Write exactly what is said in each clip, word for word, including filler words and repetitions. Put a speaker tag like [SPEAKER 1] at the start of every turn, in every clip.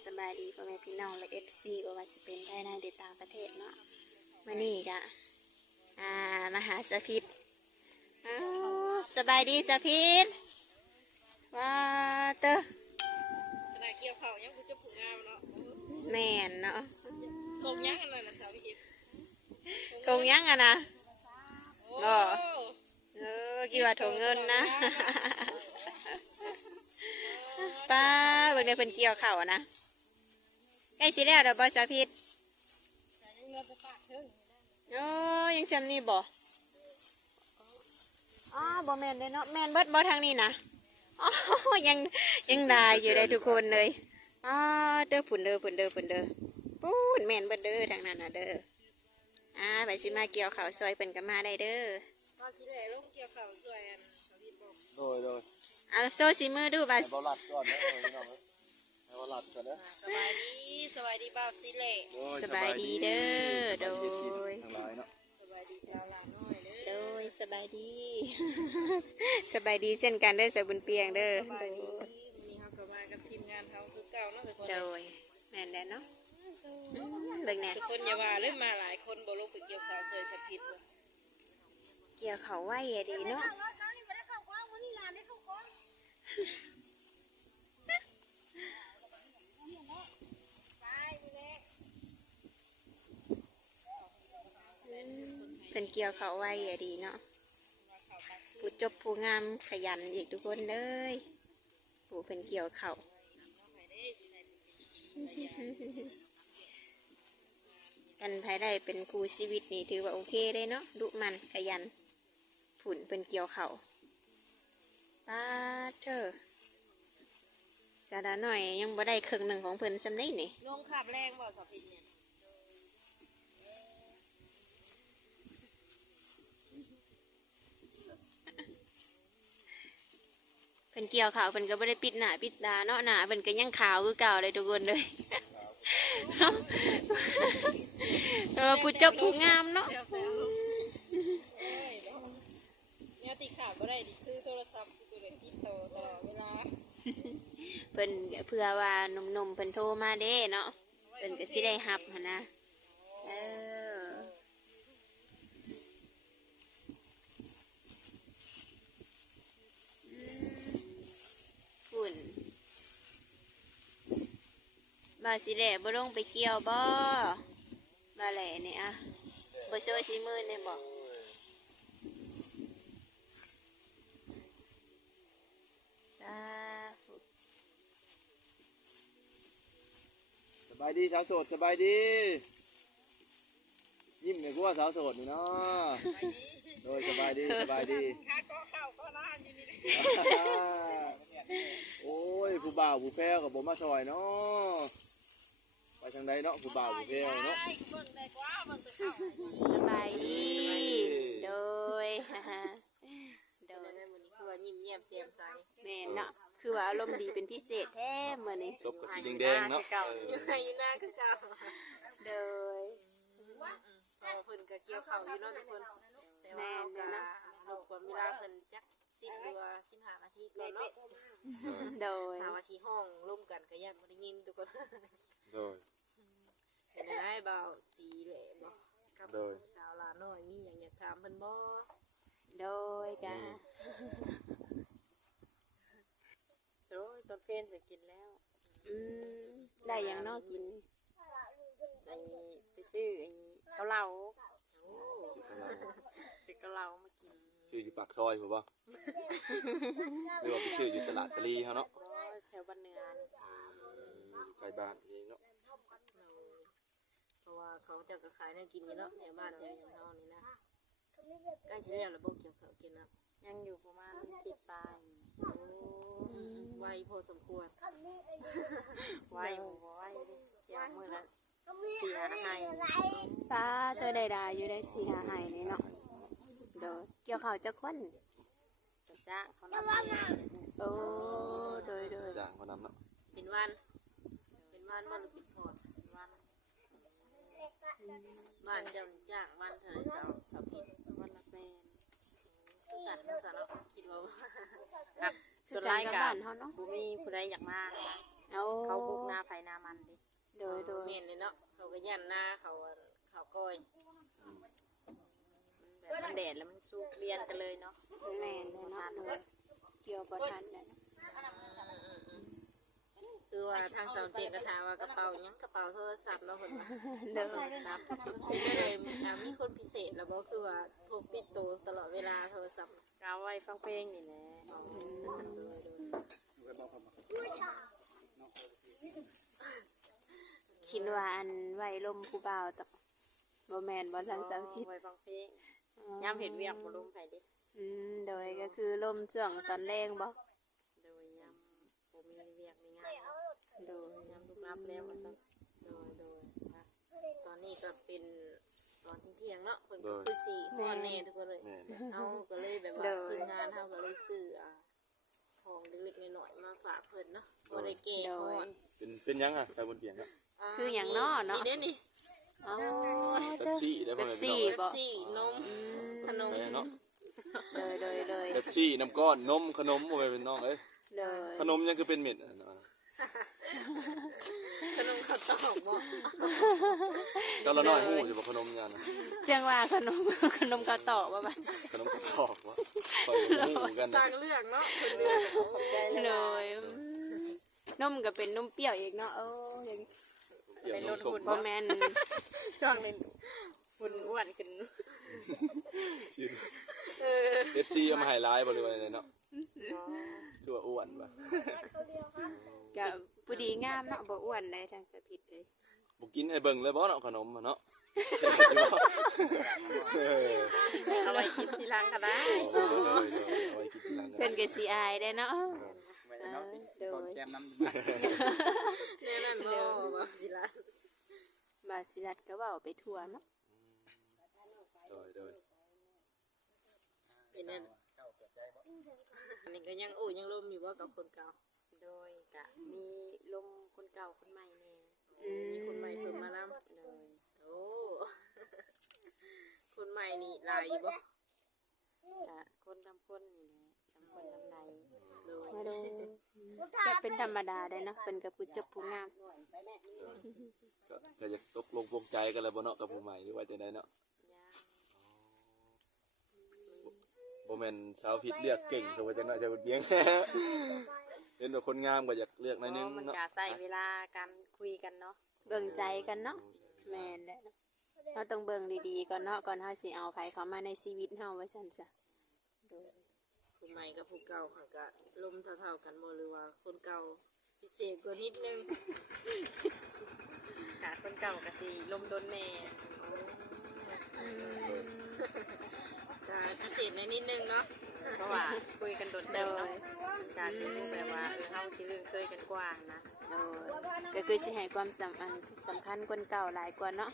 [SPEAKER 1] สบายดีพ่อแม่พี่น้องและเอฟซีบ่ว่าสิเป็นภายในหรือต่างประเทศเนาะมานี่กะอ่ามาหาสะพิษอ้าวสบายดีสะพิษว้าเตอ
[SPEAKER 2] ขณะเกี่ยวเขายังกูจะผูกงามเนาะ
[SPEAKER 1] แม่นเนาะ
[SPEAKER 2] ทงยังอะไรนะสาวพิษ
[SPEAKER 1] ทงยังอะนะก็
[SPEAKER 2] โอ้
[SPEAKER 1] เออกี่ว่าทงเงินนะป้าเบิ่งในเพิ่นเกี่ยวเข่าวอะนะใกล้สิแล้วเด้อบ่สะพิษโอ้ยังซ้ำนี่บ่อ๋อบ่แม่นเลยเนาะแม่นเบิดบ่ทางนี้นะอ๋อยังยังได้อยู่ได้ทุกคนเลยอ๋อเด้อผุนเด้อผุนเด้อผุนเด้อปูนแม่นเบิดเด้อทางนั้นน่ะเด้ออ่าไปสิมาเกี่ยวข้าวซอยเพิ่นก็มาได้เด้อ
[SPEAKER 2] ตอนสิแหล่ลงเกี่ยวเขาสวยอันสาวพิษบอก
[SPEAKER 3] โดยโดย
[SPEAKER 1] เอาโซซิมือดูบ่า
[SPEAKER 3] ให้บอลัดก่อนนะพี่น้องให้บอลัดก่อนนะ
[SPEAKER 2] สบายดีสบายดีบ่าวสิแหล่
[SPEAKER 1] สบายดีเด้อโดย
[SPEAKER 3] ทางหลายเนาะ
[SPEAKER 2] สบายดีชาวลาวน้อยเด้
[SPEAKER 1] โด
[SPEAKER 2] อย
[SPEAKER 1] สบายดี สบายดีเช่นกันเด้อสาวบุญเปียงเด้อ
[SPEAKER 2] สบายดีวันนี้เขาก็มากับทีมงานเขาคือเก่าเนาะทุกคน
[SPEAKER 1] โดยแม่นแล้วเนาะอืมเบิ่งแหน่
[SPEAKER 2] ทุกคนอย่าว่าเลยมาหลายคนบ่ลงไปเกี่ยวเขาสวยสาวพิษบ่
[SPEAKER 1] เกี่ยวเขาไว้อะดีเนาะเป็นเกี่ยวเขาไว้อะดีเนาะผู้จบผู้งามขยันอีกทุกคนเลยผู้เป็นเกี่ยวเขากันภายได้เป็นครูชีวิตนี่ถือว่าโอเคเลยเนาะดุมันขยันผุ่นเป็นเกี่ยวเขาป้าเธอสาดาหน่อยยังบ่ได้ครึ่งหนึ่งของเพิ่นสำนี้นี่
[SPEAKER 2] ลงขับแรงบ่สาวพิษเนี่ย
[SPEAKER 1] เพิ่นเกี่ยวขาวเพิ่นก็บ่ได้ปิดหน้าปิดตาเนาะหน้าเพิ่นก็ยังขาวคือเก่าเลยทุกคนเลย เออผู้จบผู้งามเนาะ
[SPEAKER 2] เนี่ยติดขาดบ่ได้ดิคือโทรศัพท์คือตัวเด็กที่โตตลอดเวลา
[SPEAKER 1] เพิ่นเผื่อว่าหนุ่มๆเพิ่นโทรมาเด้เนาะเพิ่นก็สิได้รับหั่นนะเออฝุ่นบ่าสิแหล่บ่ลงไปเกี่ยวบ่บ่าแหล่นี่อะบ่โชว์สีมือนี่บ่ตา
[SPEAKER 3] สบายดีสาวโสดสบายดียิ้มเลยกูว่าสาวโสดนี่เนาะโดยสบายดีสบายดี
[SPEAKER 2] ขาก็เข้าก็น่ายินดี
[SPEAKER 3] โอ้ยผู้บ่าวผู้แพ้วกับผมมาซอยเนาะไปทางใดเนาะผู้บ่าวผู้แพ้วเนาะ
[SPEAKER 2] เบิ่งได้กว่าเบิ่งไปเข้า
[SPEAKER 1] สบายดี โดย โด
[SPEAKER 2] โด
[SPEAKER 1] ย
[SPEAKER 2] ยในมื้อนี้คือว่ายิ้มแย้มแจ่มใส
[SPEAKER 1] แม่นเนาะ คือว่าอารมณ์ดีเป็นพิเศษแท้เมื่อนี้
[SPEAKER 3] ซบกับสีแดงๆเนาะเออ
[SPEAKER 2] อยู่ให้อยู่หน้าคือเก่า
[SPEAKER 1] โดย
[SPEAKER 2] เพราะว่าเพิ่นก็เกี่ยวข้าวอยู่เนาะทุกคนแต่ว่าเฮาก็รบกวนเวลาเพิ่นจักสิบหรือว่าสิบห้านาทีก่อนเนาะ
[SPEAKER 1] โดย
[SPEAKER 2] ถ้าว่าสิห้องร่วมกันก็ย่านบ่ได้ยินทุกคน
[SPEAKER 3] โดย
[SPEAKER 2] เป็นได้เบาสีแหล่บ่กับ
[SPEAKER 3] โดย
[SPEAKER 2] สาวลาน้อยมีหยังอยากถามเพิ่นบ่
[SPEAKER 1] โดยจ้า
[SPEAKER 2] โอ้ยตอนเป็นจะกินแล้ว
[SPEAKER 1] อืมได้หยังเนอกกิน
[SPEAKER 2] ไอ้ไปซื้อไอ้เกาเหลาโอ้
[SPEAKER 3] ซื้อข้าวเหนียว
[SPEAKER 2] ซื้อเกาเหลามากิน
[SPEAKER 3] ซื้ออยู่ปากซอยผมป่ะหรือว่าไปซื้ออยู่ตลาดตะลีเขาเนาะ
[SPEAKER 2] โอ้ยแถวบ้านเหนือนี่
[SPEAKER 3] ใกล้บ้านเองเนาะ
[SPEAKER 2] เพราะว่าเขาเจะก็ขายแนวกินอยู่เนาะแถวบ้านแถวอย่างเฮานี่นะใกล้สิแล้วแล้วบ่เกี่ยวข้าวกินนะ
[SPEAKER 1] ยังอยู่ประมาณสิบปลาย
[SPEAKER 2] โอ้ไวพอสมควร
[SPEAKER 1] ไว้บ่ไว้ดิเกี่ยวมือละ
[SPEAKER 2] สี่หาให้
[SPEAKER 1] ป้าเธอได้ดาอยู่ได้สี่หาหายนี่เนาะ โดย เกี่ยวข้าวจะค้น
[SPEAKER 2] จะจ้างเขานำ
[SPEAKER 1] โอ้โดยโดย
[SPEAKER 3] จ้างเขานำเนาะ
[SPEAKER 2] เป็นวัน เป็นวันบ่หรือเป็นพอดเป็นวันบ้านเจ้านี่จ้างวันเท่าไหร่เสาร์เสาร์อาทิตย์
[SPEAKER 1] วันละแสน
[SPEAKER 2] คือกันทั้งสารคิดว่า
[SPEAKER 1] สุดท้ายกับบ้านเขาเนาะ
[SPEAKER 2] บ่มีผู้ใดอยากมานะ
[SPEAKER 1] อเอา
[SPEAKER 2] เขาบุกหน้าไผหน้ามันดิ
[SPEAKER 1] โดยโดย
[SPEAKER 2] แม่นเลยเนาะเขาก็ยันหน้าเขาอะเขาก้อยแบบมันแดดแล้วมันสู้เรียนกันเลยเนาะ
[SPEAKER 1] แม่นเลยเนาะโดยเกี่ยวบ่ทันเลยเนาะ
[SPEAKER 2] คือว่าทางสาวเตียงก็ถามว่ากระเป๋าหยังกระเป๋าโทรศัพท์เราคนว่า
[SPEAKER 1] โดย
[SPEAKER 2] ครับคือเลยอ่ามีคนพิเศษแล้วบ่คือว่าโทรปิดตัวตลอดเวลาโทรศัพท์กาไว้ฟังเพลงนี่แหละ
[SPEAKER 1] คิดว่าอันไว้ลมผู้บ่าวตะบ่แม่นบ่ทางสาวคิด
[SPEAKER 2] ไว้ฟังเพลงยามเห็นเวียกบ่ลงไผดิ
[SPEAKER 1] อืมโดยก็คือลมช่วงตอนแรงบ่
[SPEAKER 2] โดยยามบ่มีเวียกมีงานเนาะ
[SPEAKER 1] โดย
[SPEAKER 2] ยามลุกลับแล้วว่าซั่นโดยโดยนะตอนนี้ก็เป็นตอนเที่ยงๆเนาะเพิ่นก็คือสิฮอดแน่ทุกคนเลย
[SPEAKER 3] แม่น
[SPEAKER 2] เฮาก็เลยแบบว่าทีมงานเฮาก็เลยซื้ออ่ะของเล็กๆน้อยๆมาฝากเพิ่นเนาะบ่ได้เก่ง
[SPEAKER 1] โด
[SPEAKER 2] ฮ
[SPEAKER 1] ย
[SPEAKER 2] อด
[SPEAKER 3] เป็นเป็นหยังอ่ะใส่บนเตียงครับ
[SPEAKER 1] คือหยังเนาะเนาะ
[SPEAKER 2] นี่เด้นี่
[SPEAKER 1] อ๋อ
[SPEAKER 3] เป๊ปซี่ได้พ่อแม่พี่น้อง
[SPEAKER 1] เป๊
[SPEAKER 2] เป๊ป
[SPEAKER 1] บ่
[SPEAKER 2] ซี่นมขนม
[SPEAKER 3] ไปเนาะ
[SPEAKER 1] โดยโดยโดย
[SPEAKER 3] เป๊ปซี่น้ำก้อนนมขนมพ่อแม่พี่น้องเอ้ย
[SPEAKER 1] โดย
[SPEAKER 3] ขนมยังคือเป็นเม็ดอะเนาะ
[SPEAKER 2] ขนมข้าวตอกบ่
[SPEAKER 3] ก็ละน้อยหู้อยู่บ่ขนมยันน่ะ
[SPEAKER 1] จังว่าขนม ขนมกระต่อว่าบัด
[SPEAKER 3] ขนมกระตอกวะคอยหู้กัน
[SPEAKER 2] ส
[SPEAKER 3] นะ
[SPEAKER 2] ร้างเรื่องเนาะคนเดียวขอบใจ
[SPEAKER 1] โด
[SPEAKER 2] เลย
[SPEAKER 1] ยนมก็เป็นนมเปรี้ยวอีกเนาะเอออย่าง
[SPEAKER 3] เกี่ยวนมสม
[SPEAKER 1] บ่แม่น
[SPEAKER 2] ช่วงนี้หุ่นอ้วนขึ้น
[SPEAKER 3] ชื่อ
[SPEAKER 2] เออ
[SPEAKER 3] เอฟซีเอามาให้ร้ายบ่เลยว่าไงเนาะคือว่าอ้วนป่ะ
[SPEAKER 1] ก็ผู้ดีงามเนาะบ่อ้วนได้ทางสะพิษเลย
[SPEAKER 3] บ่กินให้เบิ่งเลยบ่เนาะขนมอะเนาะใช่ไหมบ่เออ
[SPEAKER 2] เอาไว้กินทีหลังก็ได้
[SPEAKER 3] เอาไว้กินทีหลังกั
[SPEAKER 1] เพิ่น
[SPEAKER 3] น
[SPEAKER 1] ก็สิอายได้เนาะ
[SPEAKER 4] ไม่ได้เนาะ
[SPEAKER 1] โดย
[SPEAKER 4] ตอนแก้มน้ำบ้าน
[SPEAKER 2] แน่นั่นบ่บ่สิล่ะ
[SPEAKER 1] บาสิรัดก็เว้าไปทั่วเนาะ
[SPEAKER 3] โดยโดย
[SPEAKER 2] เป็นนั่น
[SPEAKER 4] เจ้าเปิดใจบ่
[SPEAKER 2] อันนี้ก็ยังโอ้ยังลมอยู่บ่กับคนเก่า
[SPEAKER 5] โดยกะมีลมคนเก่าคนใหม่แน่
[SPEAKER 1] อื
[SPEAKER 2] มีคนใหม่เพิ่มมานำ
[SPEAKER 5] โดย
[SPEAKER 2] โอ้ คนใหม่นี่หลายอยู่บ่
[SPEAKER 5] กะคนทำคนนี่แหละทำคนทำใน
[SPEAKER 2] โดย
[SPEAKER 1] มาดูก็เป็นธรรมดาได้เนาะเพิ่นก็ผู้จบผู้งาม
[SPEAKER 3] ก็ก็จะตกลงปลงใจกันแล้วบ่เนาะกับผู้ใหม่หรือว่าจังไดเนาะ
[SPEAKER 5] ย่าง
[SPEAKER 3] บ่แม่นสาวผิดเลือกเก่งคือว่าจังได๋ใช่บ่เพียง เห็นว่าคนงามก็อยากเลือกหน่อยนึง
[SPEAKER 5] มัน
[SPEAKER 3] เนาะ
[SPEAKER 5] กะใส่เวลาการคุยกันเนาะ
[SPEAKER 1] เบิ่งใจกันเนาะแม่นแหละเนาะเราต้องเบิ่งดีๆก่อนเนาะก่อนเฮาสิเอาไผเข้ามาในชีวิตเฮาไว้ซั่นซะ
[SPEAKER 2] คนใหม่กับผู้เก่าค่ะก็ลมเท่าๆกันบ่หรือว่าคนเก่าพิเศษกว่านิดนึง
[SPEAKER 5] กะคนเก่ากะสิลมโดนแน่
[SPEAKER 2] ก็พิเศษในนิดนึงเนาะ
[SPEAKER 5] เพราะว่าคุยกันโดนเดิมเนาะกะสิรู้แบบว่าเออเฮาสิลืมเคยกันกว่านะ
[SPEAKER 1] โดยก็คือสิให้ความสำคัญสำคัญคนเก่าหลายกว่าเนาะ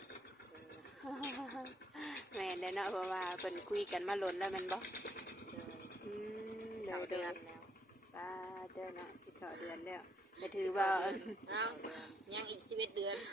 [SPEAKER 1] แม่นเด้อเนาะเพราะว่าเพิ่นคุยกันมาล้นแล้วแม่นบ่อืมเดี๋
[SPEAKER 5] เก่า
[SPEAKER 1] ยว
[SPEAKER 5] เดื
[SPEAKER 1] เด้
[SPEAKER 5] อ
[SPEAKER 1] อน
[SPEAKER 5] แล้ว
[SPEAKER 1] ป้าเด้อเนาะสิเข้าเดือนแล้วก็ถือว่า
[SPEAKER 2] เอ้ายังอีกสิบเอ็ดเดือน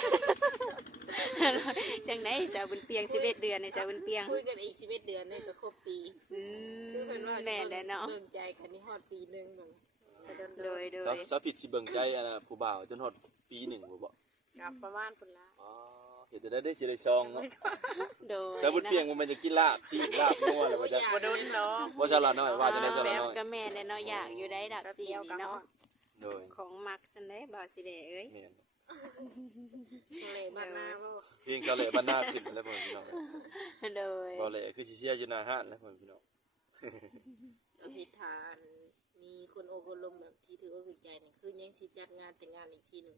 [SPEAKER 1] จังได๋สาวบุญเปียงสิบเอ็ดเดือนในสาวบุญเปียง
[SPEAKER 2] คุยกันอีกสิบเอ็ดเดือนนี่ก็ครบปี
[SPEAKER 1] อืม
[SPEAKER 2] คือเพิ่นว่า
[SPEAKER 1] แม่นเด้อเนาะ
[SPEAKER 2] เบิ่งใจกันนี่ฮอดปีหนึงเบิ่ง
[SPEAKER 5] แต่โดน
[SPEAKER 1] โดยโด
[SPEAKER 3] สาวย สาวผิดสิเบิ่งใจอันน่ะผู้บ่าวจนฮอดปีหนึ่งบ่บ่
[SPEAKER 5] ๆกะประมาณพุ่นละ
[SPEAKER 3] อ๋อเฮ็ดได้ได้สิได้ซองเนาะ
[SPEAKER 1] โดย
[SPEAKER 3] สาวบุญเปียงบ่แม่นจะกินลาบชีกลาบนัวแล้วบ่จ๊ะ
[SPEAKER 5] บ่โดนเนาะ
[SPEAKER 3] บ่ฉลาดน้อยว่าจังได๋ฉลาด
[SPEAKER 1] แบบ
[SPEAKER 3] น้อย
[SPEAKER 1] ก็แม่นเด้อเนาะอยากอยู่ได้ดักสีนี่เนาะ
[SPEAKER 3] โดย
[SPEAKER 1] ของมักซั่นเด้บ่สิได้เอ้ย
[SPEAKER 3] แม่น
[SPEAKER 2] ทะเลบ้านนาบ่
[SPEAKER 3] เพียงเกาเหลบ้านนาขึ้นแล้วพ่อพี่น้อง
[SPEAKER 1] โดย
[SPEAKER 3] เกาเหลคือสิเสียอยู่หน้าห้านแล้วพ่อพี่น้อง
[SPEAKER 2] อภิธานมีคนโอคนลมแบบที่ถือว่าคือใจเนี่ยคือยังสิจัดงานแต่งงานอีกทีหนึ่ง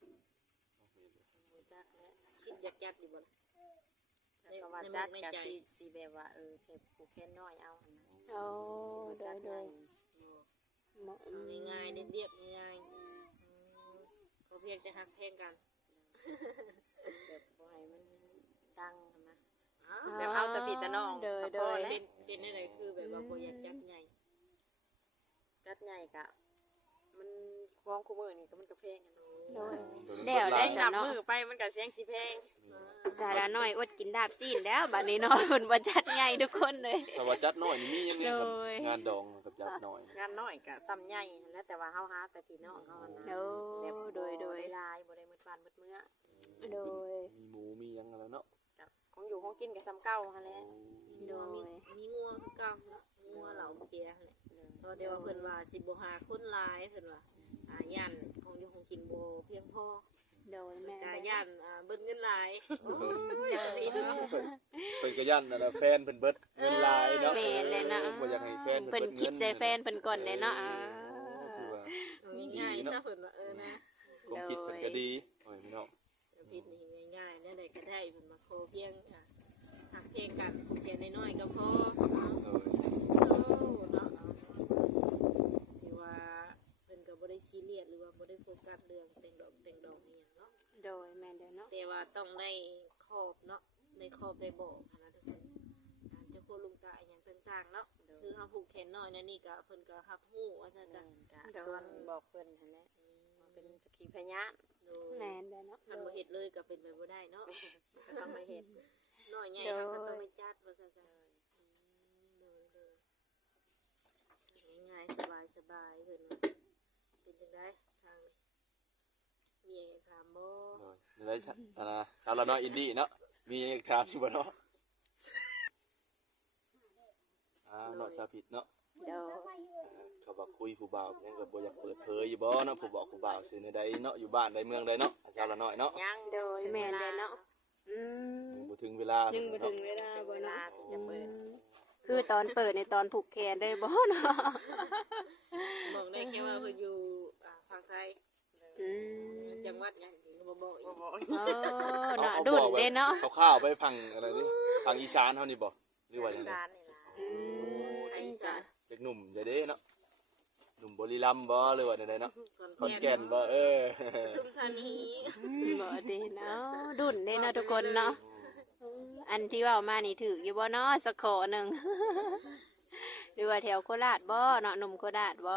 [SPEAKER 5] รู้จักแล้ว
[SPEAKER 2] คิดอยากจัดอยู่บ่ล่ะ
[SPEAKER 5] แต่ก็ว่าจัดกะสิสิแบบว่าเออแค่ผูกแค่น้อยเอาหั่นนะ
[SPEAKER 1] โอ้
[SPEAKER 5] สิ
[SPEAKER 1] โด
[SPEAKER 5] บ่จั
[SPEAKER 1] ย
[SPEAKER 5] ด
[SPEAKER 1] โด
[SPEAKER 5] ใหญ่
[SPEAKER 1] ยเหมาะอืม
[SPEAKER 2] เอาง่ายๆเรียบๆง่ายๆอืมก็เพียงแต่ฮักแพงกัน
[SPEAKER 5] แบบบ่ให้มันดังหั่นนะ
[SPEAKER 2] อ้าว
[SPEAKER 5] แบบเอาแต่พี่แต่น้อง
[SPEAKER 1] โดย
[SPEAKER 5] ก็
[SPEAKER 1] โด
[SPEAKER 5] พอย แล้ว
[SPEAKER 2] เป็นเป็นอะไรคือแบบว่าบ่อยากจัดใหญ่
[SPEAKER 5] จัดใหญ่กะมันคมองคู่มือนี่ก็มันก็แพงกันเนาะ
[SPEAKER 1] โดย
[SPEAKER 3] เดี๋
[SPEAKER 1] เดี๋
[SPEAKER 3] ย
[SPEAKER 1] ยว ว
[SPEAKER 3] ได้
[SPEAKER 1] ได้
[SPEAKER 3] สั
[SPEAKER 1] สา
[SPEAKER 3] บ
[SPEAKER 1] มเนาะ
[SPEAKER 5] มือไปมันก็เสียงสิแพง
[SPEAKER 1] สาระน้อยอดกินดาบซีนแล้วบัดนี้เนาะ เพิ่นบ่จัดใหญ่ทุกคนเลย
[SPEAKER 3] แต่ว่าจัดน้อยนี่มียังไงครับ
[SPEAKER 1] โดย
[SPEAKER 3] งานดองกับจัดน้อย
[SPEAKER 5] งานน้อยก็ซ้ำใหญ่แล้วแต่ว่าเฮาหาแต่พี่น้องเฮานะ
[SPEAKER 1] โดย
[SPEAKER 5] แบบ
[SPEAKER 1] โดยโดย
[SPEAKER 5] ลายบ่ได้มืดวันมืดเมื่อ
[SPEAKER 1] โดย
[SPEAKER 3] มีหมูมีหยังอะไรเนาะ
[SPEAKER 5] ของอยู่ของกินก็ซ้ำเก่าหั่นแหละ
[SPEAKER 1] โดย
[SPEAKER 2] มีมีงัวคือเก่าเนาะงัวเหล่าเกียร์เนี่ยเพราะแต่ว่าเพิ่นว่าสิบ่หาคนหลายเพิ่นว่าอ่าย่านของอยู่ของกินบ่เพียงพอ
[SPEAKER 1] โดยแม่
[SPEAKER 2] กาย่านอ่าเบิดเงินหลายโอ้ยจะดีเนาะ
[SPEAKER 3] เพิ่นก็ยันนั่นล่ะแฟนเพิ่นเบิดเงินหลายเนาะ
[SPEAKER 1] แม่นเลยนะ
[SPEAKER 3] บ่อยากให้แฟน
[SPEAKER 1] เพิ่น
[SPEAKER 3] เบิดเงิน
[SPEAKER 1] คิดใส่แฟนเพิ่นก่อนเลยเนาะอ่า
[SPEAKER 3] ถือว่า
[SPEAKER 2] เอาง่ายๆซะเพิ่นว่าเออนะ
[SPEAKER 3] ความคิดเพิ่นก็ดีโอ้ยพี่น้อง
[SPEAKER 2] ผิดนี่ง่ายๆเนี่ยใดก็ได้เพิ่นมาโคเพียงอ่ะหักเพียงกันเพียงน้อยๆก็พอเนาะ
[SPEAKER 3] เออ
[SPEAKER 2] โอ้เนาะที่ว่าเพิ่นก็บ่ได้ซีเรียสหรือว่าบ่ได้โฟกัสเรื่องแต่งดอกแต่งดอกอีหยังเนาะ
[SPEAKER 1] โดยแม่นเด้อเนาะ
[SPEAKER 2] แต่ว่าต้องได้ครอบเนาะในครอบได้บอกหั้นนะทุกคนอ่าเจะโคลุงตาอหย่างต่างๆเนาะคือเฮาผูกแขนน้อยนั่นนี่ก็เพิ่นก็รับรู้ว่าซั่นจ้ะ
[SPEAKER 5] ก็ส่วนบอกเพิ่นหั่นแหละว่าเป็นสักขีพยาน
[SPEAKER 2] โดย
[SPEAKER 1] แม่นเด้อเนาะ
[SPEAKER 2] คันบ่เฮ็ดเลยก็เป็นไปบ่ได้เนาะ
[SPEAKER 5] ก็ต้องมาเฮ็ด
[SPEAKER 2] น้อยใหญ่
[SPEAKER 1] โดย
[SPEAKER 2] เฮาก็ต้องไปจัดว่าซั่นจ้ะอืมโดยๆง่ายๆสบายๆเพิ่นว่าเป็นจังได๋ทางมีหยังถามบ่
[SPEAKER 3] โดยในไรอันนะสาวละน้อยอินดี้เนาะมีหยังอีกถามอยู่บ่เนาะอ่าเนาะสาผิดเนาะ
[SPEAKER 1] โดย
[SPEAKER 3] เขาบอกคุยผู้บ่าวยังก็บ่อยากเปิดเผยอยู่บ่เนาะผู้บอกผู้บ่าวซื่อในใดเนาะอยู่บ้านใดเมืองใดเนาะสาวละน้อยเนาะ
[SPEAKER 5] ยัง
[SPEAKER 1] โดยแม่นเด้อเนาะอืม
[SPEAKER 3] ยังบ่ถึงเวลา
[SPEAKER 1] ยังบ่ถึงเวลา
[SPEAKER 5] ถึง
[SPEAKER 1] บ่
[SPEAKER 5] เวลา
[SPEAKER 1] เนาะ
[SPEAKER 5] ที่จะเปิด
[SPEAKER 1] คือตอนเปิดในตอนผูกแขนได้บ่เนาะ
[SPEAKER 2] บอกได้แค่ว่าเพิ่นอยู่อ่าฝั่งไทย
[SPEAKER 1] อืม
[SPEAKER 2] จังหวัดหยังก็บ่บอกอีก
[SPEAKER 5] บอก
[SPEAKER 1] โอ้เนาะดุนเด้เนาะ
[SPEAKER 3] คร่าวๆไปพังอะไรนี่พังอีสานเฮานี่บ่หรือว่าจังได
[SPEAKER 5] การนี่ล่ะ
[SPEAKER 1] อืม
[SPEAKER 2] ไอ้สะ
[SPEAKER 3] เด็กหนุ่มใจเด้เนาะหนุ่มบุรีรัมย์บ่หรือว่าจังไดเนาะข
[SPEAKER 2] ข
[SPEAKER 3] อ
[SPEAKER 2] อน น
[SPEAKER 3] แก่
[SPEAKER 2] แก่
[SPEAKER 3] น
[SPEAKER 2] น
[SPEAKER 3] บ่เออ
[SPEAKER 2] ทุมธานี
[SPEAKER 1] บ่เด้เนาะดุนเด้เนาะทุกคนเนาะอันที่เว้ามานี่ถืออยู่บ่เนาะสักขอหนึง หรือว่าแถวโคราชบ่เนาะหนุ่มโคราชบ่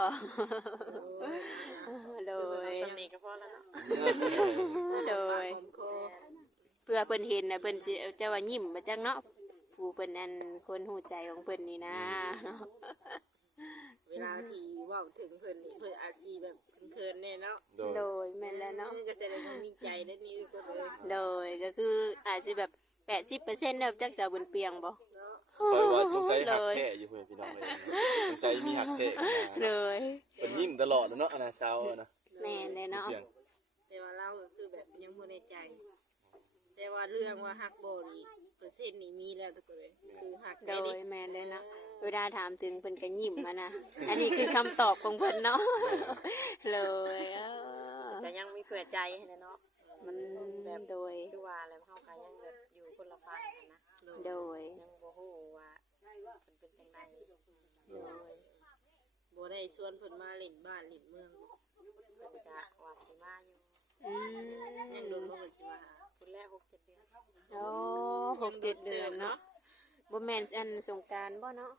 [SPEAKER 1] โดย
[SPEAKER 5] สำนีก็พอแล้วเนาะ
[SPEAKER 1] โดย
[SPEAKER 2] ผมโค
[SPEAKER 1] เพื่อเพิ่นเห็นน่ะเพิ่นสิจะว่ายิ้มมาจังเนาะผู้เพิ่นอันคนหูใจของเพิ่นนี่นะเนาะ
[SPEAKER 2] เวลาที่เว้าถึงเพิ่นนี่เพิ่นอาจสิแบบเขินๆแน่เนาะ
[SPEAKER 3] โดย
[SPEAKER 1] โดยแม่นแล้วเนาะ
[SPEAKER 2] ก็แสดงว่ามีใจได้นี่ก็เลย
[SPEAKER 1] โดยก็คืออาจสิแบบแปดสิบเปอร์เซ็นต์เด้อจักสาวบนเปียงบ่
[SPEAKER 2] เนาะ
[SPEAKER 3] คอยว่าสงสัยหัก
[SPEAKER 1] เลย
[SPEAKER 3] แท้อยู่เพื่อนพี่น้องเลยสงสัยมีหักแท้กัน
[SPEAKER 1] เล
[SPEAKER 3] มา
[SPEAKER 1] ย
[SPEAKER 3] เป็นยิ้มตลอดเลยเนาะอันนั้นสาวอะนะ
[SPEAKER 1] แม่นเลยเนาะ
[SPEAKER 3] เพียง
[SPEAKER 2] แต่ว่าเราก็คือแบบยังบ่ในใจ แต่ว่าเรื่องว่าฮักบ่นี่เปอร์เซ็นต์นี่มีแล้วทุกคนเลยคือฮัก
[SPEAKER 1] โด
[SPEAKER 2] ได้
[SPEAKER 1] ย
[SPEAKER 2] ดิ
[SPEAKER 1] แม่นเลยเนาะเวลาถามถึงเพิ่นก็ยิ้มมานะอันนี้คือคำตอบของเพิ่นเนาะ เลยเออ
[SPEAKER 5] ก็ยังมีเผื่อใจให้เลยเนาะ
[SPEAKER 1] มันแบบโดย
[SPEAKER 5] คือว่าแล้วเฮาก็ยังแบบอยู่คนละฝั่งกันนะ
[SPEAKER 1] โดย
[SPEAKER 5] ยังบ่ฮู้ว่าเพิ่นเป็นจังได๋
[SPEAKER 1] โดย
[SPEAKER 2] บ่ได้ชวนเพิ่นมาเล่นบ้านเล่นเมือง
[SPEAKER 5] เพิ่นก็ว่าสิมาอยู่
[SPEAKER 1] อืม
[SPEAKER 2] ยังโดนบ่เพิ่นสิมาหา
[SPEAKER 5] คนแรกหกเจ็ดเดือน
[SPEAKER 1] โอ้หกเจ็ดเดือนเนาะบ่แม่นอันสงกรานต์บ่เนาะ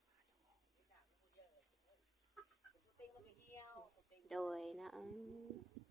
[SPEAKER 1] โดยนะอืม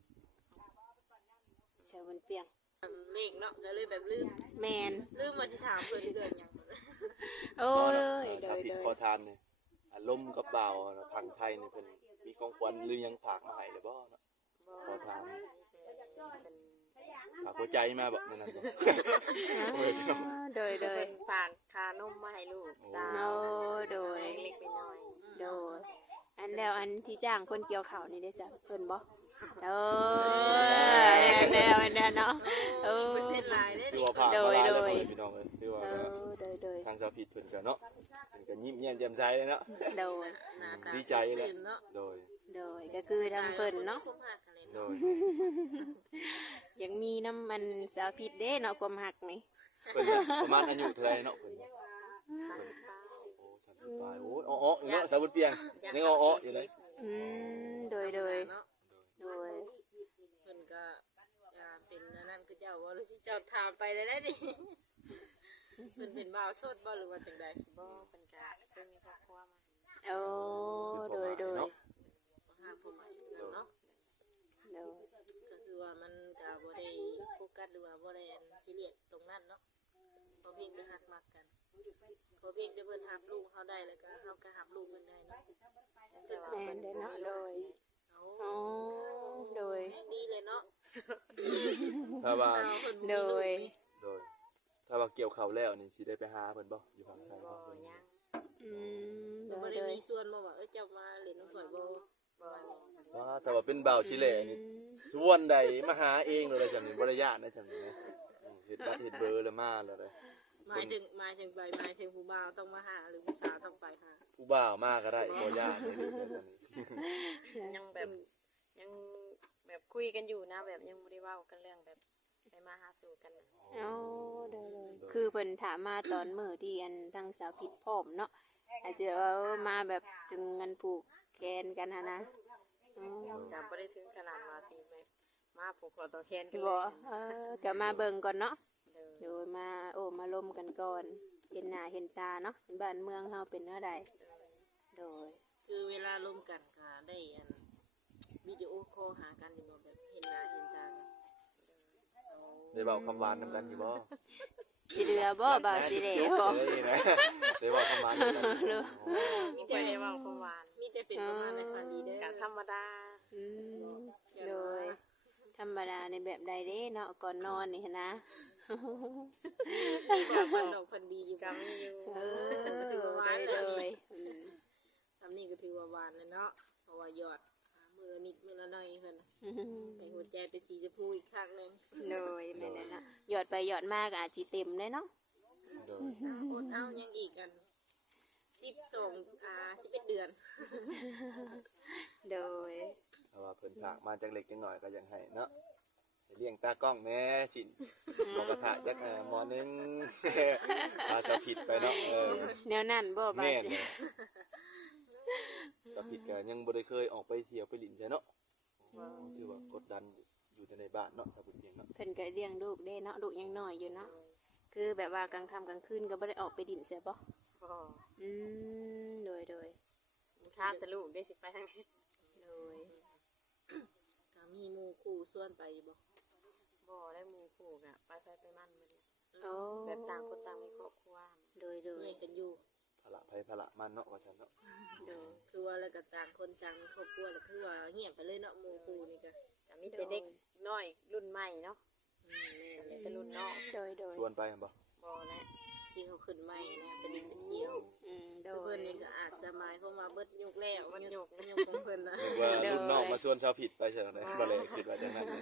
[SPEAKER 1] ชาวบนเปียง
[SPEAKER 2] เมฆเนาะก็เลยแบบลืม
[SPEAKER 1] แมน
[SPEAKER 2] ลืมว่าสิถามเพิ่นเรื่องหยัง
[SPEAKER 1] โอ้ยโด
[SPEAKER 3] ชาวย ผิ
[SPEAKER 1] โด
[SPEAKER 3] ด
[SPEAKER 1] ย
[SPEAKER 3] ขอทานเนี่ยอารมณ์กับบ่าวนะพังไทยเนี่ยเพิ่นมีของขวัญหรือยังฝากมาให้หรือบ่เนาะขอทาน
[SPEAKER 5] เป็น
[SPEAKER 3] ฝากหัวใจมาบอกนั่นน่ะบ่
[SPEAKER 1] โดยโดย
[SPEAKER 5] เพิ่นฝากค่านมมาให้ลูกสา
[SPEAKER 1] โอ้
[SPEAKER 5] ว
[SPEAKER 1] โดย
[SPEAKER 5] เล็กๆน้อย
[SPEAKER 1] โดยอันแล้วอันที่จ้างคนเกี่ยวข้าวนี่ได้จ้ะเพิ่นบ่โอ้ยแนวแนวเนาะโอ้
[SPEAKER 2] เปอร์เซ็นต์หลายเด้
[SPEAKER 3] ถือ
[SPEAKER 2] นี่
[SPEAKER 3] ว่าผ่านมาหลายแล้ว
[SPEAKER 1] โดย
[SPEAKER 3] พี่น้องเอ้ยถือว่า
[SPEAKER 1] เออโดยโดย
[SPEAKER 3] ทางชาวผิดเพิ่นก็เนาะเพิ่นก็ยิ้มแย้มแจ่มใสเลยเนาะ
[SPEAKER 1] โดย
[SPEAKER 2] หน้าตา
[SPEAKER 3] ดีใจเลย
[SPEAKER 2] ซื่อเนาะ
[SPEAKER 3] โดย
[SPEAKER 1] โดยก็คือทางเพิ่นเนาะ
[SPEAKER 2] คุ้มหักอะไร
[SPEAKER 3] โด
[SPEAKER 2] เนาะ
[SPEAKER 3] ย
[SPEAKER 1] ยังมีน้ำมันสาวพิษเด้เนาะความหักนี่
[SPEAKER 3] เพิ่นน่ะประมาณอายุเท่าไหร่เนาะเพิ่นน่ะ โอ้สามสิบปลายโอ้ยอ้อๆอยู่เนาะสาวบุญเปียงยังอ้อๆอยู่เลย
[SPEAKER 1] อืมโดยโดย
[SPEAKER 2] เนาะ
[SPEAKER 1] โดย
[SPEAKER 2] เพิ่นก็อ่าเป็นอันนั้นคือเจ้าว่าหรือสิเจ้าถามไปได้ได้ดิเพิ่นเป็นบ่าวโสดบ่หรือว่าจังใด
[SPEAKER 5] ๆบ่เพิ่นก็เคยมีครอบครัวมา
[SPEAKER 1] โอ้โดยโดย
[SPEAKER 3] เนาะ
[SPEAKER 2] บ่หาผู้ใหม่นั่นเนาะ
[SPEAKER 3] ถ้าว่า
[SPEAKER 2] เอาเพิ่นบ่
[SPEAKER 1] โด
[SPEAKER 2] มีลูก
[SPEAKER 1] ย
[SPEAKER 2] นี่
[SPEAKER 3] โดยถ้าว่าเกี่ยวข้าวแล้วนี่สิได้ไปหาเพิ่นบ่อยู่ฝั่งไทย
[SPEAKER 5] บ่
[SPEAKER 3] บ่
[SPEAKER 5] ยัง
[SPEAKER 1] อืมโด
[SPEAKER 2] บ่
[SPEAKER 1] ย
[SPEAKER 2] ได้
[SPEAKER 1] โดย
[SPEAKER 2] มีส่วนบ่ว่าเออเจ้ามาเล่นน้ำข่อยบ่บ่
[SPEAKER 3] ว่าถ้าว่าเป็นบ่าวชิเลนี่ส่วนใดมาหาเองเลยจังนี่บ่ได้ญาตินะจังนี่นะอืมเฮ็ดบัตรเฮ็ดเบอร์แล้วมาแล้วเลย
[SPEAKER 2] หมายถึงหมายถึงใบหมายถึงผู้บ่าวต้องมาหาหรือผู้สาวต้องไปหา
[SPEAKER 3] ผู้บ่าวมาก็ได้บ่ยากเลยเดี๋ยวนี้
[SPEAKER 5] ยังแบบยังแบบคุยกันอยู่นะแบบยังบ่ได้เว้ากันเรื่องแบบไปมาหาสู่กันน่ะ
[SPEAKER 1] เอาโดยโดยคือเพิ่นถามมาตอนมื้อที่อันทางสาวผิดพร้อมเนาะอาจจะเอามาแบบจึงเงินผูกแขนกันหั่นนะอ๋อ
[SPEAKER 5] ก็บ่ได้ถึงขนาดว่าที่แบบมาผูกคอต่อแขนกัน
[SPEAKER 1] บ่
[SPEAKER 5] เลย
[SPEAKER 1] เออก็มาเบิ่งก่อนเนาะ
[SPEAKER 5] เด้อ
[SPEAKER 1] โดยมาโอ้มาล้มกันก่อนเห็นหน้าเห็นตาเนาะเป็นบ้านเมืองเฮาเป็นเนื้อใดโดย
[SPEAKER 2] คือเวลาร่วมกันก็ได้อันวิดีโอคอลหากันอยู่บ่แบบเห็นหน้าเห็นตากัน
[SPEAKER 3] ได้เว้าคำหวานนำกันอยู่บ่
[SPEAKER 1] สิเดือบ่บ่าวสิเดบ่
[SPEAKER 3] เอ้ยนะได้เว้าคำหวานนำกันอยู่
[SPEAKER 2] มี
[SPEAKER 5] บ่
[SPEAKER 2] แต่
[SPEAKER 5] ได้เว้าความหวาน
[SPEAKER 2] มีแต่เป็นประมาณในฝันดีเด้อ
[SPEAKER 5] ก็ธรรมดา
[SPEAKER 1] อืมโดยธรรมดาในแบบใดเด้เนาะก่อนนอนนี่หั้นนะ
[SPEAKER 2] ก็ฝันดอกฝันดีอยู่
[SPEAKER 5] ก็มีอยู่
[SPEAKER 1] เออ
[SPEAKER 2] ถือว่าหวาน
[SPEAKER 1] โด
[SPEAKER 2] เลย
[SPEAKER 1] ยอืม
[SPEAKER 2] ทำนี่ก็ถือว่าหวานเลยเนาะเพราะว่ายอดมือละนิดมือละหน่อยเพิ่นน่ะไปหัวใจเป็นสีชมพูอีกครั้งหนึง
[SPEAKER 1] โดยแม่นแล้วเนาะหยอดไปหยอดมากอาจสิเต็มเลยเนาะ
[SPEAKER 3] โดย
[SPEAKER 2] อดเอายังอีกกันสิบสองอ่าสิบเอ็ดเดือน
[SPEAKER 1] โดย
[SPEAKER 3] เพราะว่าเพิ่นฝากมาจักเล็กจักน้อยก็ยังให้เนาะให้เลี้ยงตากล้องแหน่สิหมูกระทะจักเอ่อหมอหนึง มาสะผิดไปเนาะเออ
[SPEAKER 1] แนวนั้นบ่บ่า
[SPEAKER 3] แม่น
[SPEAKER 1] สิ
[SPEAKER 3] เลยสะผิดก็ยังบ่ได้เคยออกไปเที่ยวไปหลินใช่เนาะคือว่ากดดันอยู่แต่ในบ้านเนาะสะบุญเพียงเนาะ
[SPEAKER 1] เพิ่นก็เลี้ยงลูกเด้เนาะลูกยังน้อยอยู่เนาะคือแบบว่ากลางค่ำกลางคืนก็บ่ได้ออกไปดินเสียบ่
[SPEAKER 5] บ่
[SPEAKER 1] อืมโดยโดย
[SPEAKER 5] ค่าแต่ลูกได้สิไปทางไหน
[SPEAKER 1] โดย
[SPEAKER 2] ก็มีหมู่คู่ส่วนไปบ่
[SPEAKER 5] บ่ได้หมู่คู่ก็ไปไปไปมันมัน
[SPEAKER 1] โอ้
[SPEAKER 5] แบบต่างคนต่างมีครอบครัว
[SPEAKER 1] โดยโด
[SPEAKER 2] เมื่
[SPEAKER 1] ย
[SPEAKER 2] อยกันอยู่
[SPEAKER 3] พละไผพละมันเนาะว่าซั่นเนาะ
[SPEAKER 1] โดย
[SPEAKER 2] คือว่าแล้วก็ต่างคนต่างมีครอบครัวแล้วคือว่าเงียบไปเลยเนาะหมู่คู่นี่ก็
[SPEAKER 5] ก็มีแต่เด็กน้อยรุ่นใหม่เนาะ
[SPEAKER 2] อืมแม่น
[SPEAKER 5] มี
[SPEAKER 2] เลย
[SPEAKER 5] แต่รุ่นน้อง
[SPEAKER 1] โดยโดย
[SPEAKER 3] ชวนไปหั่นบ่
[SPEAKER 5] บ่และ
[SPEAKER 2] ที่เขาขึ้นใหม่นะเป็นเด็กเป็นเที่ยว
[SPEAKER 1] อืมโด
[SPEAKER 2] คือเพิ่
[SPEAKER 1] ย
[SPEAKER 2] นนี่ก็อาจจะหมายความว่าเบิดยุคแล้วมันยุคยุคของเพิ่นนะ
[SPEAKER 3] เรียกว่ารุ่นน้องมาชวนชาวผิดไปใช่ไหมบ่เลยคิดว่าจังนั้นเลย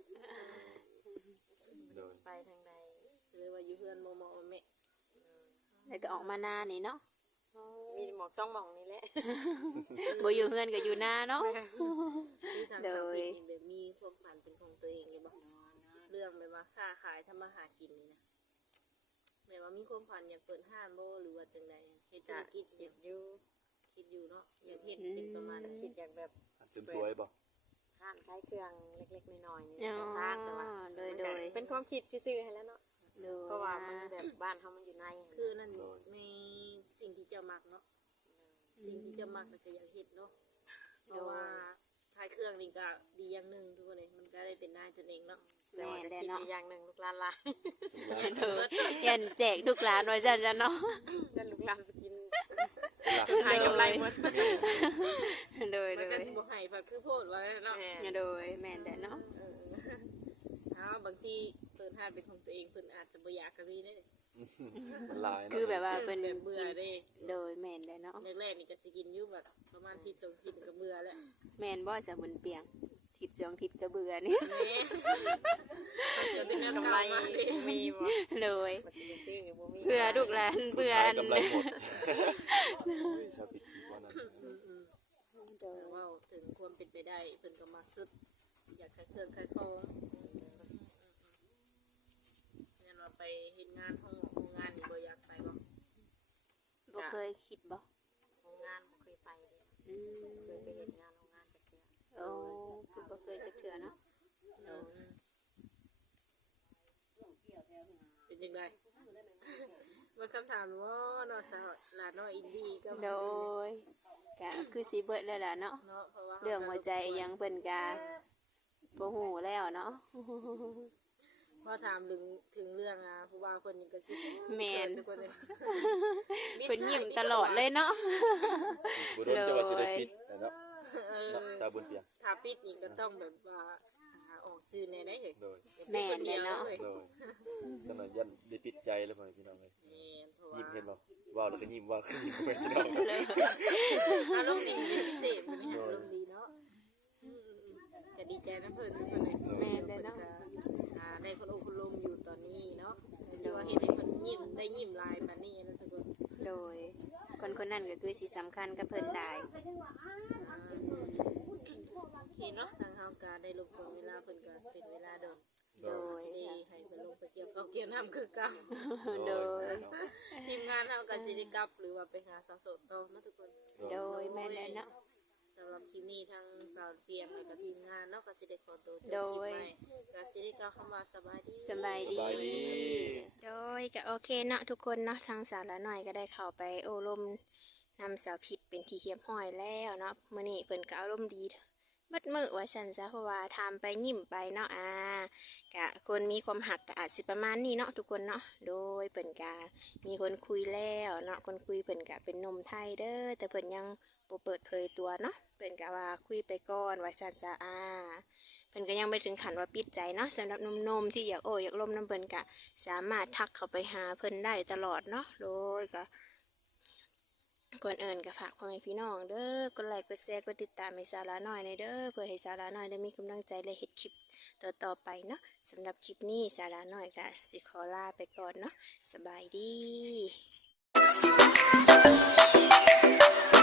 [SPEAKER 3] โดย
[SPEAKER 5] ไปทางใด
[SPEAKER 2] เลยว่าอยู่เพื่อนโมโมแม่
[SPEAKER 1] แล้วก็ออกมาหน้านี่เนาะ
[SPEAKER 5] มีหมอกซ่องหมองนี่แหละ
[SPEAKER 1] บ่อยู่เฮือนก็อยู่หน้าเนาะ
[SPEAKER 2] ที่ทาง
[SPEAKER 1] โด
[SPEAKER 2] สาวย ผิดนี่แบบมีความฝันเป็นของตัวเองเลยบ่เรื่องแบบว่าค้าขายทำมาหากินนี่นะแบบว่ามีความฝันอยากเปิดห้างบ่หรือว่าจังใดเฮ็ดธุ
[SPEAKER 5] ก็
[SPEAKER 2] รกิจ
[SPEAKER 5] คิดอยู่
[SPEAKER 2] คิดอยู่เนาะอยากเฮ็ดเป็นประมาณ
[SPEAKER 5] คิดอยากแบบ
[SPEAKER 3] เสริมสวยบ่
[SPEAKER 5] ห้านขายเครื่องเล็กๆน้อยๆนี่
[SPEAKER 1] อ๋อ
[SPEAKER 5] ร้านแต่ว่า
[SPEAKER 1] โดยโดย
[SPEAKER 5] เป็นความคิดซื่อๆให้แล้วเนาะ
[SPEAKER 1] โดย
[SPEAKER 5] เพราะว่ามันแบบบ้านเขามันอยู่ใน
[SPEAKER 2] คือนั่นในสิ่งที่เจะมักเนาะสิ่งที่เจะมักก็จะอยากเฮ็ดเนาะเพราะว่าขายเครื่องนี่ก็ดีอย่างหนึ่งทุกคนเลยมันก็ได้เป็นนายตนเองเนาะ
[SPEAKER 5] แต่ว่าจะคิดอีกอย่างหนึ่งลูกหลานหลาย
[SPEAKER 1] โดยยันแจกลูกหลานไว้จันจ้ะเนาะ
[SPEAKER 5] นั่นลูกหลานไปกิน
[SPEAKER 3] หลัก
[SPEAKER 5] หายกำไรหมด
[SPEAKER 1] โดย
[SPEAKER 2] มั
[SPEAKER 1] โด
[SPEAKER 2] นก็
[SPEAKER 1] ย
[SPEAKER 2] บ่ให้ฝากคือโพดว่าเนาะ
[SPEAKER 5] แม่
[SPEAKER 1] โดยแม่นแต่เนาะ
[SPEAKER 2] เออเอาบางทีเปิดห้างเป็นของตัวเองเพิ่นอาจจะบ่อยากก็มีเด้
[SPEAKER 3] มันหลายเนาะ
[SPEAKER 1] คือแบบว่าเป็น
[SPEAKER 2] แบบเบื่อเด้
[SPEAKER 1] โดยแม่นแต่เนาะ
[SPEAKER 2] แรกๆนี่ก็สิกินอยู่แบบประมาณที่สองทิศก็เบื่อแล้ว
[SPEAKER 1] แม่นบ่จะบนเปียงทิศสองทิศก็เบื่อนี่
[SPEAKER 2] แหม่มันจะเป็นแนว
[SPEAKER 5] กำ
[SPEAKER 2] เก่า
[SPEAKER 5] ไร
[SPEAKER 2] มาเด้
[SPEAKER 5] มีบ่
[SPEAKER 1] โดย
[SPEAKER 5] มันจะซื้อบ่มี
[SPEAKER 1] เพื่อลูกหลานเบื่อ
[SPEAKER 3] ขาย
[SPEAKER 1] อัน
[SPEAKER 3] กำไรหมดโอ้ยชาวผิดคิดว่านั้น
[SPEAKER 2] อืม
[SPEAKER 1] โด
[SPEAKER 2] ๆ
[SPEAKER 1] ย
[SPEAKER 2] แต่ว่าถึงความเป็นไปได้เพิ่นก็มักสุด อยากขายเครื่องขายของงั้นว่าไปเฮ็ดงานห้องโรงงานนี่บ่อยากไปบ่
[SPEAKER 1] บ่เคยคิดบ่
[SPEAKER 5] โรงงานบ่เคยไปเลย
[SPEAKER 1] อืม
[SPEAKER 5] เคยไปเฮ็ดงานโรงงานจักเทื่อ
[SPEAKER 1] โอ้คือบ่เคยจักเทื่อเนาะ
[SPEAKER 2] เออเป็นจังไดมันคำถามว่าเนาะสาวหลานน้อยอินดี้ก็
[SPEAKER 1] โดยก็คือสิเบิดแล้วล่ะเนาะ
[SPEAKER 2] เนาะเพราะว่า
[SPEAKER 1] เรื่องหัวใจอิหยังเพิ่นก็บ่ฮู้แล้วเนาะ
[SPEAKER 2] พอถามถึงถึงเรื่องอ่ะผู้ว่าคนนี้ก็สิ
[SPEAKER 1] แม่น
[SPEAKER 2] ทุกคนเลย
[SPEAKER 1] เพิ่นยิ้มตลอดเลยเนาะ
[SPEAKER 3] บุรุษจะว่าสิได้ผิดแต่เนาะ
[SPEAKER 2] เออ
[SPEAKER 3] เนาะชาวบุญเปียง
[SPEAKER 2] ถถ้าปิดนี่ก็ต้องแบบว่าหาออกซื้อในได้เหรอ
[SPEAKER 3] โดย
[SPEAKER 1] แม่นเลยเนาะ
[SPEAKER 2] เลย
[SPEAKER 3] โดยจังหน่อยยันได้ติดใจแล้วพ่อแม่พี่น้องเลย
[SPEAKER 2] แม่นเพราะ
[SPEAKER 3] ยิ้มเห็น
[SPEAKER 2] ว่า
[SPEAKER 3] บ่ว้าวแล้วก็ยิ้มว่าคือยิ้มไปพี่น้อง
[SPEAKER 2] อารมณ์ดีเป็นพิเศษเป็นอารมณ์ดีเนาะอืมๆๆก็ดีใจน้ำเพิ่นเพิ่นเลย
[SPEAKER 1] แม่นเลยเนาะ
[SPEAKER 2] อ่าได้คนโอคนลมอยู่ตอนนี้เนาะหรือว่าเห็นให้เพิ่นยิ้มได้ยิ้มลายมานี่นะทุกคน
[SPEAKER 1] โดยคนคนนั้นก็คือสิสำคัญกับเพิ่นได้
[SPEAKER 2] โอเคเนาะทางเฮาก็ได้ลงตัวเวลาเพิ่นก็เป็นเวลาเดิม
[SPEAKER 3] โด
[SPEAKER 1] โด
[SPEAKER 3] ย
[SPEAKER 1] ย
[SPEAKER 2] สิได้ให้เพิ่นลงไปเกี่ยวข้าวเกี่ยวน้ำคือเก่า
[SPEAKER 1] โดย
[SPEAKER 2] ทีมงานเฮาก็สิได้กลับหรือว่าไปหาสาวโสดต่อเนาะทุกคน
[SPEAKER 1] โดยแม่นเลยเนาะ
[SPEAKER 2] สำหรับคลิปนี้ทางสาวเตรียมแล้วก็ทีมงานเนาะก็สิได้ขอตัวจบ
[SPEAKER 1] โด
[SPEAKER 2] คลิป
[SPEAKER 1] ย
[SPEAKER 2] ไว้ก็สิได้กล่าวคำว่าสบายดี
[SPEAKER 1] สบาย
[SPEAKER 3] ส
[SPEAKER 1] ดี
[SPEAKER 3] บายดี
[SPEAKER 1] โดยก็โอเคเนาะทุกคนเนาะทางสาวละหน่อยก็ได้เข้าไปโอ้ลมนำสาวผิดเป็นที่เฮียบห้อยแล้วเนาะมื้อนี้เพิ่นก็อารมณ์ดีเบิดมื้อว่าซั่นซะเพราะว่าทำไปยิ้มไปเนาะอ่ากะคนมีความหักก็อาจสิประมาณนี้เนาะทุกคนเนาะโดยเพิ่นก็มีคนคุยแล้วเนาะคนคุยเพิ่นก็เป็นหนุ่มไทยเด้อแต่เพิ่นยังบ่เปิดเผยตัวเนาะเพิ่นก็ว่าคุยไปก่อนว่าซั่นจ้ะอ่า เพิ่นก็ยังไม่ถึงขั้นว่าปิดใจเนาะสำหรับหนุ่มๆที่อยากโอ้อยากล่มน้ำเพิ่นก็สามารถทักเข้าไปหาเพิ่นได้ตลอดเนาะโดยก็ก่อนอื่นก็ฝากพ่อแม่พี่น้องเด้อกดไลค์กดแชร์กดติดตามให้สาระน้อยในอยเด้อเพื่อให้สาระน้อยได้มีกำลังใจและเฮ็ดคลิปต่อๆไปเนาะสำหรับคลิปนี้สาระน้อยก็สิขอลาไปก่อนเนาะสบายดี